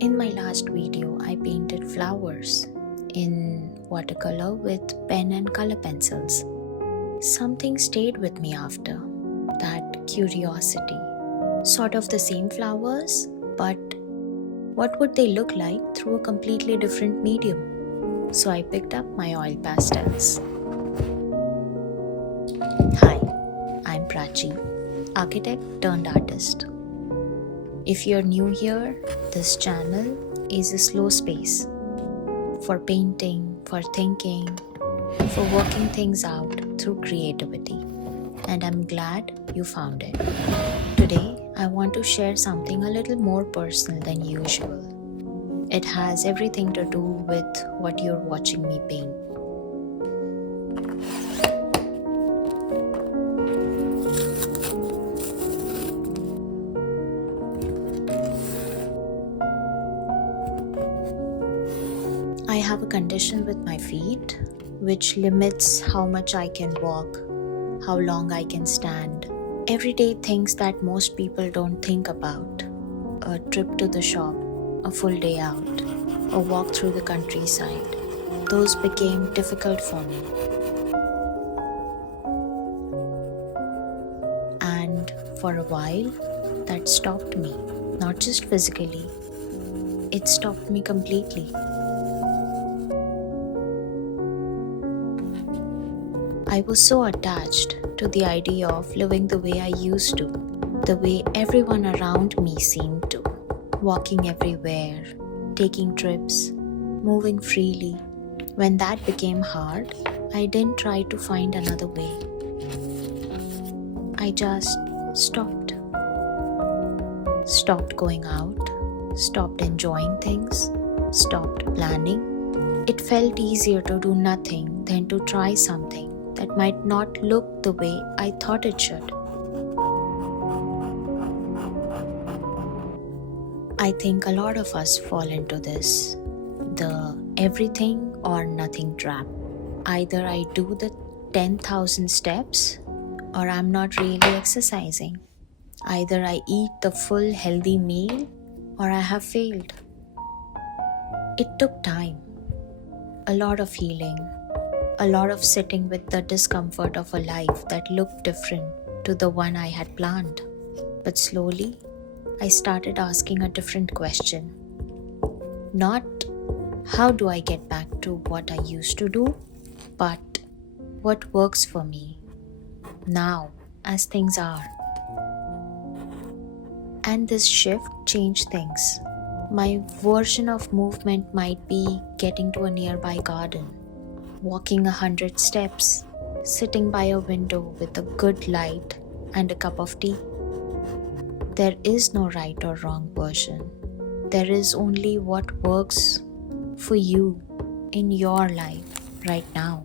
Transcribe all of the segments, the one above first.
In my last video, I painted flowers in watercolor with pen and color pencils. Something stayed with me after, that curiosity. Sort of the same flowers, but what would they look like through a completely different medium? So I picked up my oil pastels. Hi, I'm Prachi, architect turned artist. If you're new here, this channel is a slow space for painting, for thinking, for working things out through creativity. And I'm glad you found it. Today, I want to share something a little more personal than usual. It has everything to do with what you're watching me paint. I have a condition with my feet which limits how much I can walk, how long I can stand. Everyday things that most people don't think about. A trip to the shop, a full day out, a walk through the countryside. Those became difficult for me. And for a while, that stopped me, not just physically, it stopped me completely. I was so attached to the idea of living the way I used to, the way everyone around me seemed to, walking everywhere, taking trips, moving freely. When that became hard, I didn't try to find another way. I just stopped. Stopped going out, stopped enjoying things, stopped planning. It felt easier to do nothing than to try something that might not look the way I thought it should. I think a lot of us fall into this, the everything or nothing trap. Either I do the 10,000 steps or I'm not really exercising. Either I eat the full healthy meal or I have failed. It took time, a lot of healing, a lot of sitting with the discomfort of a life that looked different to the one I had planned. But slowly, I started asking a different question. Not how do I get back to what I used to do, but what works for me now as things are. And this shift changed things. My version of movement might be getting to a nearby garden, walking 100 steps, sitting by a window with a good light and a cup of tea. There is no right or wrong version. There is only what works for you in your life right now.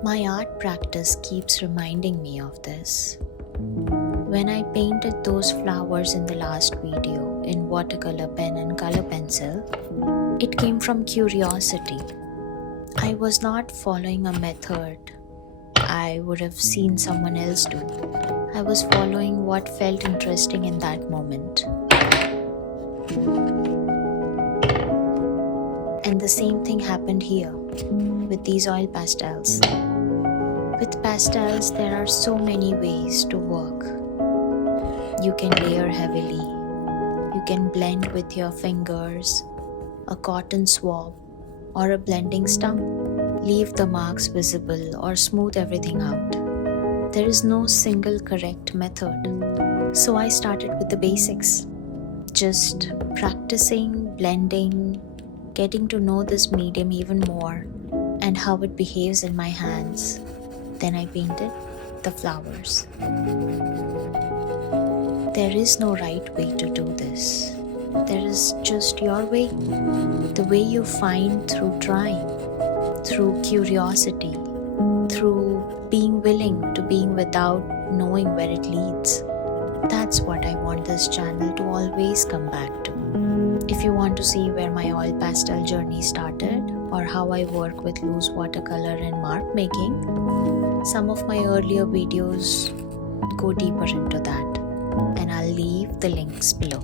My art practice keeps reminding me of this. When I painted those flowers in the last video in watercolor pen and color pencil, it came from curiosity. I was not following a method I would have seen someone else do. I was following what felt interesting in that moment. And the same thing happened here with these oil pastels. With pastels, there are so many ways to work. You can layer heavily. You can blend with your fingers, a cotton swab, or a blending stump. Leave the marks visible or smooth everything out. There is no single correct method. So I started with the basics. Just practicing, blending, getting to know this medium even more and how it behaves in my hands. Then I painted the flowers. There is no right way to do this. There is just your way. The way you find through trying, through curiosity, through being willing to being without knowing where it leads. That's what I want this channel to always come back to. If you want to see where my oil pastel journey started or how I work with loose watercolor and mark making, some of my earlier videos go deeper into that, and I'll leave the links below.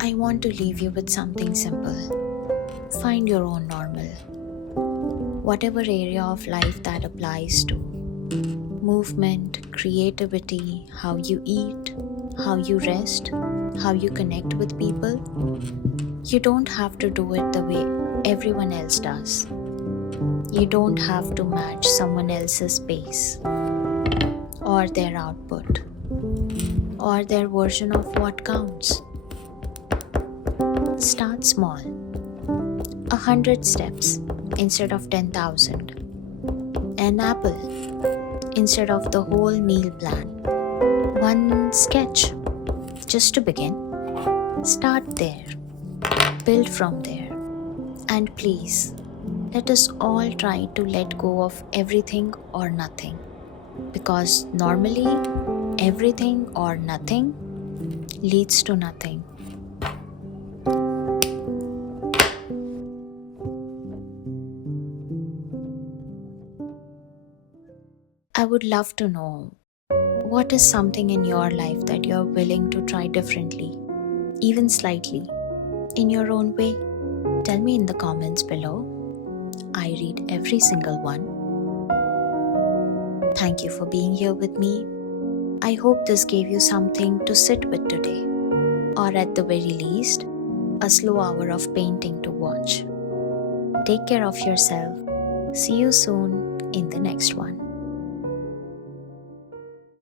I want to leave you with something simple. Find your own normal. Whatever area of life that applies to. Movement, creativity, how you eat, how you rest, how you connect with people. You don't have to do it the way everyone else does. You don't have to match someone else's pace, or their output, or their version of what counts. Start small. 100 steps instead of 10,000. An apple instead of the whole meal plan. One sketch just to begin. Start there. Build from there. And please, let us all try to let go of everything or nothing. Because normally, everything or nothing leads to nothing. I would love to know, what is something in your life that you're willing to try differently, even slightly, in your own way? Tell me in the comments below. I read every single one. Thank you for being here with me. I hope this gave you something to sit with today, or at the very least, a slow hour of painting to watch. Take care of yourself. See you soon in the next one.